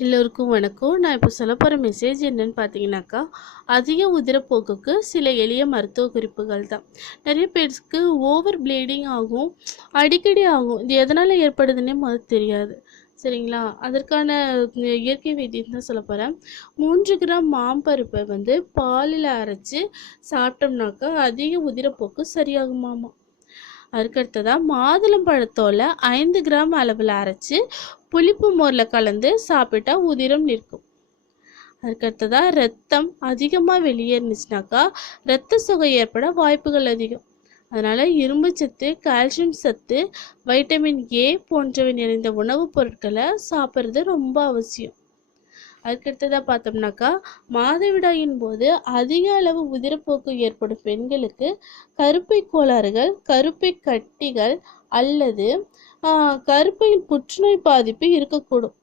எல்லோருக்கும் வணக்கம். நான் இப்போ சொல்ல போகிற மெசேஜ் என்னன்னு பார்த்தீங்கன்னாக்கா அதிக உதிரப்போக்குக்கு சில எளிய மருத்துவ குறிப்புகள் தான். நிறைய பேருக்கு ஓவர் ப்ளீடிங் ஆகும் அடிக்கடி ஆகும். இது எதனால் ஏற்படுதுன்னே முதல் தெரியாது. சரிங்களா? அதற்கான இயற்கை வைத்தியம் தான் சொல்ல போகிறேன் மூன்று கிராம் மாம்பருப்பை வந்து பாலில் அரைச்சி சாப்பிட்டோம்னாக்கா அதிக உதிரப்போக்கு சரியாகுமாமா? அதுக்கடுத்ததாக மாதுளம்பழத்தோல ஐந்து கிராம் அளவில் அரைச்சி புளிப்பு மோரில் கலந்து சாப்பிட்டா உதிரம் நிற்கும். அதுக்கடுத்ததாக ரத்தம் அதிகமாக வெளியேறினுச்சுனாக்கா ரத்த சுகை ஏற்பட வாய்ப்புகள் அதிகம். அதனால் இரும்பு சத்து கால்சியம் சத்து வைட்டமின் ஏ போன்றவை நிறைந்த உணவுப் பொருட்களை சாப்பிட்றது ரொம்ப அவசியம். அதுக்கடுத்ததாக பார்த்தோம்னாக்கா மாதவிடாயின் போது அதிக அளவு உதிரப்போக்கு ஏற்படும் பெண்களுக்கு கருப்பை கோளாறுகள் கருப்பை கட்டிகள் அல்லது கருப்பையில் புற்றுநோய் பாதிப்பு இருக்கக்கூடும்.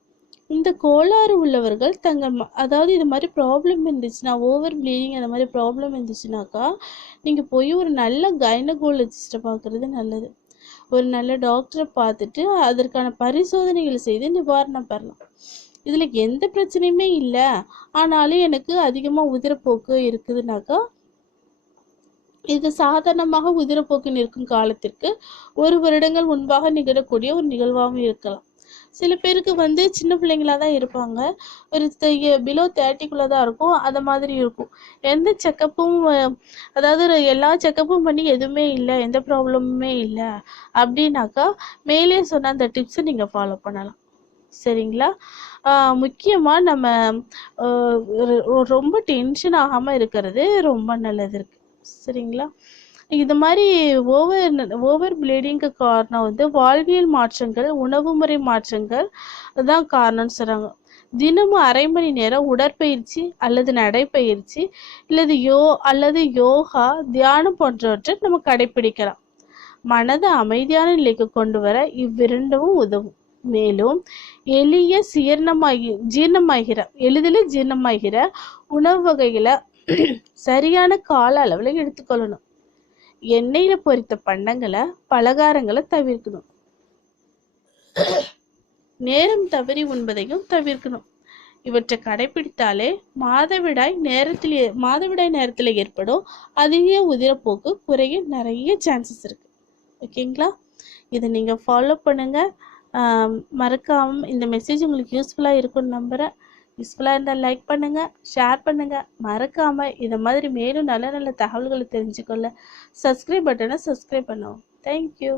இந்த கோளாறு உள்ளவர்கள் தங்கள் அதாவது இது மாதிரி ப்ராப்ளம் இருந்துச்சுன்னா ஓவர் ப்ளீடிங் அந்த மாதிரி ப்ராப்ளம் இருந்துச்சுனாக்கா நீங்கள் போய் ஒரு நல்ல கைனகோலஜிஸ்ட்டை பார்க்குறது நல்லது. ஒரு நல்ல டாக்டரை பார்த்துட்டு அதற்கான பரிசோதனைகள் செய்து நிவாரணம் பெறலாம். இதில் எந்த பிரச்சனையுமே இல்லை. ஆனாலும் எனக்கு அதிகமாக உதிரப்போக்கு இருக்குதுனாக்கா இது சாதாரணமாக உதிரப்போக்கு நிற்கும் காலத்திற்கு ஒரு வருடங்கள் முன்பாக நிகழக்கூடிய ஒரு நிகழ்வாகவும் இருக்கலாம். சில பேருக்கு வந்து சின்ன பிள்ளைங்களா தான் இருப்பாங்க. ஒரு பிலோ தேர்ட்டிக்குள்ளே தான் இருக்கும். அந்த மாதிரி இருக்கும். எந்த செக்கப்பும் அதாவது எல்லா செக்கப்பும் பண்ணி எதுவுமே இல்லை. எந்த ப்ராப்ளமுமே இல்லை. அப்படின்னாக்கா மேலே சொன்ன அந்த டிப்ஸை நீங்கள் ஃபாலோ பண்ணலாம். சரிங்களா? முக்கியமாக நம்ம ரொம்ப டென்ஷன் ஆகாமல் இருக்கிறது ரொம்ப நல்லது இருக்கு. சரிங்களா? இது மாதிரி ஓவர் ஓவர் ப்ளீடிங்க்கு காரணம் வந்து வாழ்வியல் மாற்றங்கள் உணவு முறை மாற்றங்கள் தான் காரணம்னு சொல்கிறாங்க தினமும் அரை மணி நேரம் உடற்பயிற்சி அல்லது நடைப்பயிற்சி அல்லது யோ அல்லது யோகா தியானம் போன்றவற்றை நம்ம கடைப்பிடிக்கலாம். மனதை அமைதியான நிலைக்கு கொண்டு வர இவ்விரண்டும் உதவும். மேலும் எளிய சீரணமாகி ஜீரணமாகிற எளிதில் ஜீரணமாகிற உணவு வகைகளை சரியான கால அளவில் எடுத்துக்கொள்ளணும். எண்ணெயில் பொரித்த பண்டங்களை பலகாரங்களை தவிர்க்கணும். நேரம் தவறி உண்பதையும் தவிர்க்கணும். இவற்றை கடைபிடித்தாலே மாதவிடாய் நேரத்தில் மாதவிடாய் நேரத்தில் ஏற்படும் அதிக உதிரப்போக்கு குறைய நிறைய சான்சஸ் இருக்கு. ஓகேங்களா இதை நீங்கள் ஃபாலோ பண்ணுங்கள் மறக்காமல் இந்த மெசேஜ் உங்களுக்கு யூஸ்ஃபுல்லாக இருக்கும்னு நம்புகிறேன் யூஸ்ஃபுல்லாக இருந்தால் லைக் பண்ணுங்கள் ஷேர் பண்ணுங்கள் மறக்காமல் இதை மாதிரி மேலும் நல்ல நல்ல தகவல்களை தெரிஞ்சுக்கொள்ள சப்ஸ்கிரைப் பட்டனை சப்ஸ்கிரைப் பண்ணுவோம். Thank you